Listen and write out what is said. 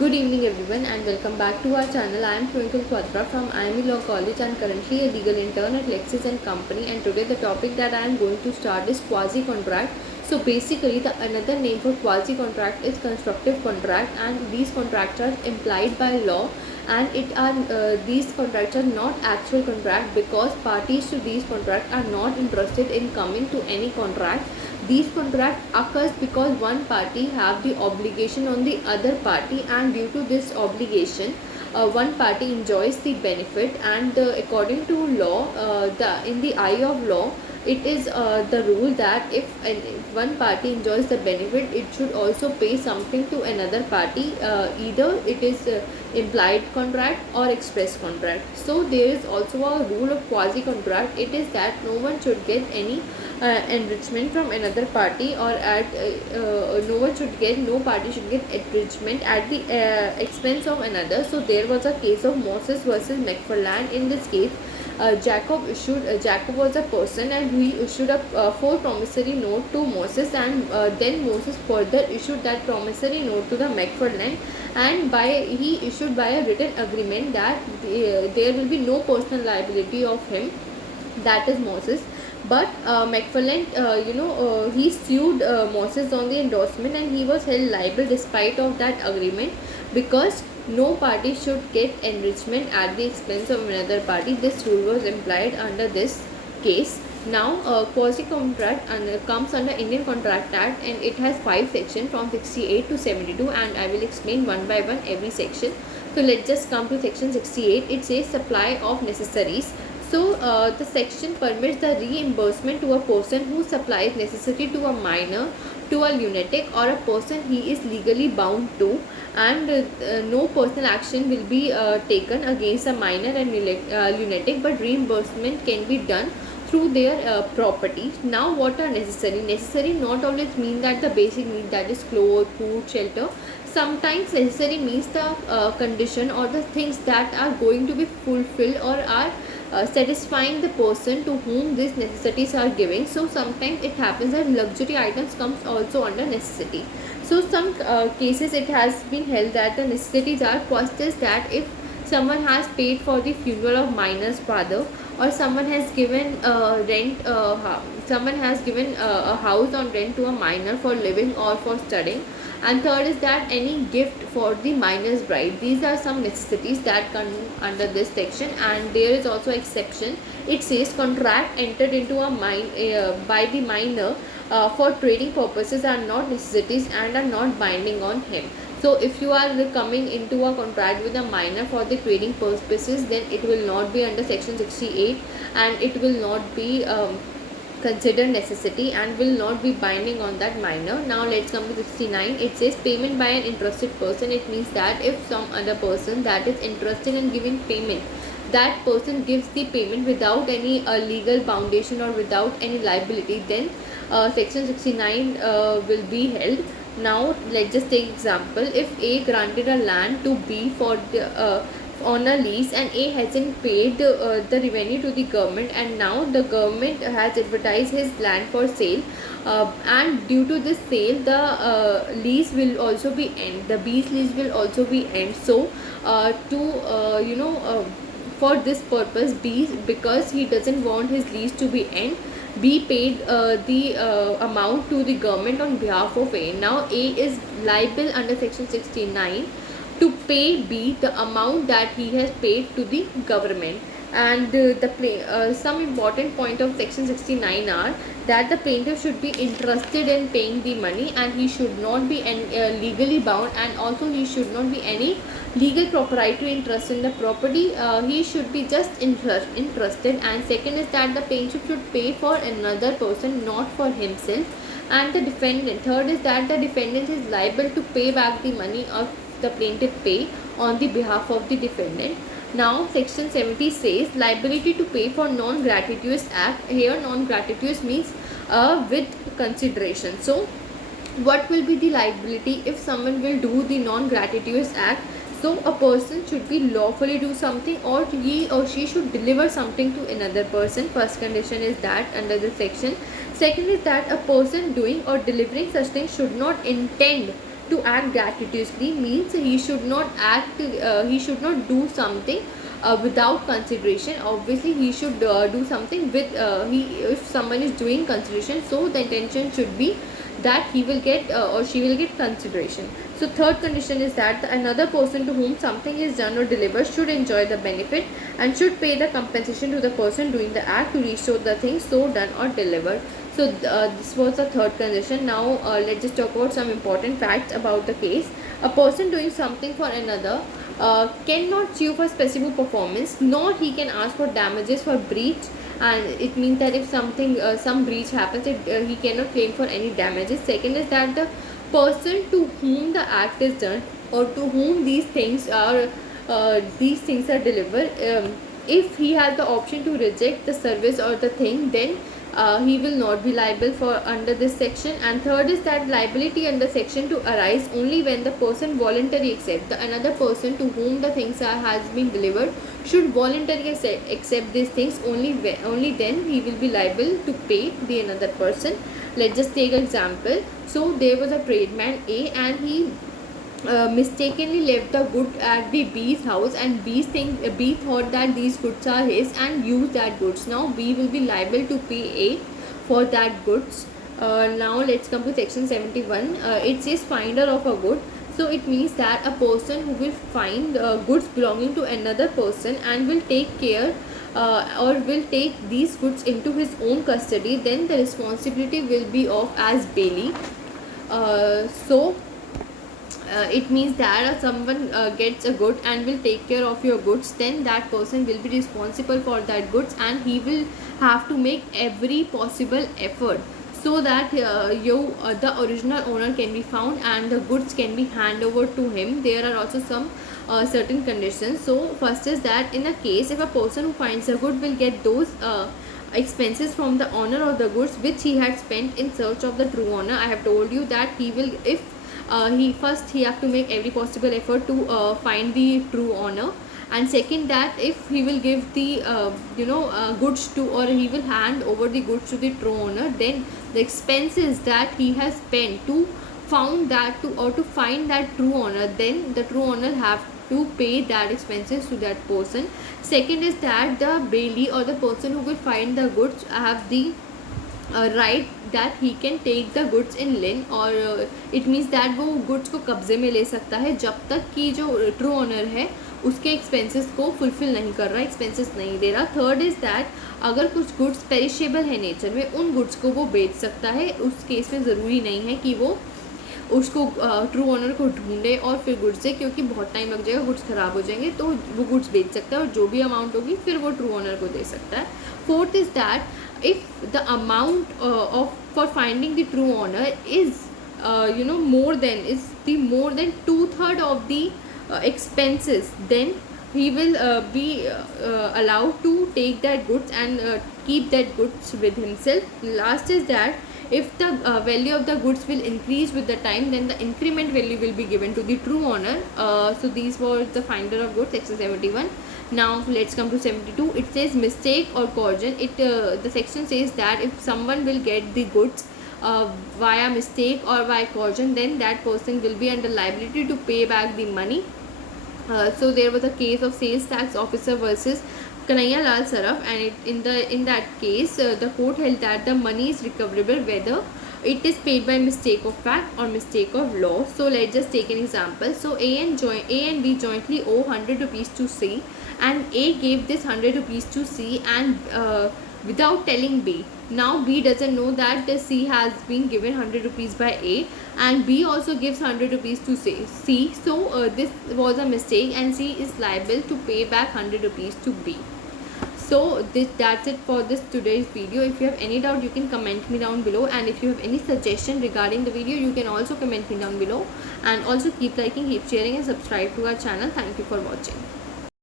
Good evening everyone and welcome back to our channel. I am Twinkle Quadra from IME Law College and currently a legal intern at Lexis and Company, and today the topic that I am going to start is quasi-contract. So basically the another name for quasi-contract is constructive contract, and these contracts are implied by law, and these contracts are not actual contract because parties to these contracts are not interested in coming to any contract. These contract occurs because one party have the obligation on the other party, and due to this obligation one party enjoys the benefit, and according to law, the in the eye of law, it is the rule that if one party enjoys the benefit, it should also pay something to another party, either it is implied contract or express contract. So there is also a rule of quasi contract. It is that no one should get any enrichment from another party, or at no party should get enrichment at the expense of another. So there was a case of Moses versus McFarland. In this case, Jacob was a person, and he issued a 4 promissory note to Moses, and then Moses further issued that promissory note to the McFarland, and he issued by a written agreement that there will be no personal liability of him, that is Moses. But McFarland, he sued Moses on the endorsement, and he was held liable despite of that agreement, because no party should get enrichment at the expense of another party. This rule was implied under this case. Now quasi contract comes under Indian Contract Act, and it has 5 sections from 68 to 72, and I will explain one by one every section. So let's just come to section 68. It says supply of necessaries. So the section permits the reimbursement to a person who supplies necessity to a minor, to a lunatic, or a person he is legally bound to, and no personal action will be taken against a minor and lunatic, but reimbursement can be done through their property. Now what are necessary? Necessary not always mean that the basic need, that is clothes, food, shelter. Sometimes necessary means the condition or the things that are going to be fulfilled or are satisfying the person to whom these necessities are giving. So sometimes it happens that luxury items comes also under necessity. So some cases it has been held that the necessities are, first is that if someone has paid for the funeral of minor's father, or someone has given a house on rent to a minor for living or for studying. And third is that any gift for the minor's bride. These are some necessities that come under this section, and there is also exception. It says contract entered into by the minor for trading purposes are not necessities and are not binding on him. So if you are coming into a contract with a minor for the trading purposes, then it will not be under section 68, and it will not be considered necessity and will not be binding on that minor. Now let's come to 69. It says payment by an interested person. It means that if some other person that is interested in giving payment, that person gives the payment without any legal foundation or without any liability, then section 69 will be held. Now let's just take example. If A granted a land to B for the on a lease, and A hasn't paid the revenue to the government, and now the government has advertised his land for sale, and due to this sale the lease will also be end, the B's lease will also be end. So for this purpose, B, because he doesn't want his lease to be end, B paid the amount to the government on behalf of A. Now A is liable under section 69 to pay B the amount that he has paid to the government. And some important point of section 69 are that the plaintiff should be interested in paying the money, and he should not be legally bound, and also he should not be any legal proprietary interest in the property. He should be just interested. And second is that the plaintiff should pay for another person, not for himself. And the defendant, third is that the defendant is liable to pay back the money of the plaintiff pay on the behalf of the defendant. Now section 70 says liability to pay for non-gratuitous act. Here non-gratuitous means with consideration. So what will be the liability if someone will do the non-gratuitous act? So a person should be lawfully do something, or he or she should deliver something to another person. First condition is that under this section. Second is that a person doing or delivering such things should not intend to act gratuitously means he should not do something without consideration. Obviously he should do something with if someone is doing consideration, so the intention should be that he will get or she will get consideration. So third condition is that another person to whom something is done or delivered should enjoy the benefit and should pay the compensation to the person doing the act to restore the thing so done or delivered. So this was the third condition. Now let's just talk about some important facts about the case. A person doing something for another cannot sue for specific performance, nor he can ask for damages for breach. And it means that if something some breach happens, he cannot claim for any damages. Second is that the person to whom the act is done or to whom these things are delivered, if he has the option to reject the service or the thing, then he will not be liable for under this section. And third is that liability under section to arise only when the person voluntarily accept. The another person to whom the things has been delivered should voluntarily accept these things. Only then he will be liable to pay the another person. Let's just take an example. So there was a tradesman A, and he mistakenly left the good at the B's house, and B thought that these goods are his and used that goods. Now B will be liable to pay A for that goods. Now let's come to section 71. It says finder of a good. So it means that a person who will find goods belonging to another person and will take care or will take these goods into his own custody, then the responsibility will be of as bailee. It means that someone gets a good and will take care of your goods, then that person will be responsible for that goods, and he will have to make every possible effort so that the original owner can be found and the goods can be handed over to him. There are also some certain conditions. So first is that in a case if a person who finds a good will get those expenses from the owner of the goods which he had spent in search of the true owner. I have told you that he will, if he have to make every possible effort to find the true owner, and second that if he will give the goods to, or he will hand over the goods to the true owner, then the expenses that he has spent to find that true owner, then the true owner have to pay that expenses to that person. Second is that the bailee or the person who will find the goods have the right that he can take the goods in lien, और it means that वो goods को कब्जे में ले सकता है जब तक कि जो ट्रू ओनर है उसके एक्सपेंसेस को फुलफिल नहीं कर रहा, एक्सपेंसेस नहीं दे रहा. थर्ड इज़ दैट अगर कुछ गुड्स पेरिशेबल है नेचर में, उन गुड्स को वो बेच सकता है. उस केस में ज़रूरी नहीं है कि वो उसको ट्रू ओनर को ढूंढे और फिर गुड्स दे, क्योंकि बहुत टाइम लग जाएगा, गुड्स ख़राब हो जाएंगे, तो वो गुड्स बेच सकता है और जो भी अमाउंट होगी फिर वो ट्रू ओनर को दे सकता है. Fourth is that if the amount for finding the true owner is more than 2/3 of the expenses, then he will be allowed to take that goods and keep that goods with himself. Last is that if the value of the goods will increase with the time, then the increment value will be given to the true owner. So these were the finder of goods, section 71. Now let's come to 72. It says mistake or coercion. The section says that if someone will get the goods via mistake or by coercion, then that person will be under liability to pay back the money. So there was a case of sales tax officer versus Kanhaiya Lal Saraf, and in that case the court held that the money is recoverable whether it is paid by mistake of fact or mistake of law. So let's just take an example. So A and B jointly owe 100 rupees to C, and A gave this 100 rupees to C and without telling B. Now B doesn't know that the C has been given 100 rupees by A, and B also gives 100 rupees to C. So this was a mistake and C is liable to pay back 100 rupees to B. So that's it for this today's video. If you have any doubt, you can comment me down below, and if you have any suggestion regarding the video, you can also comment me down below. And also keep liking, keep sharing and subscribe to our channel. Thank you for watching.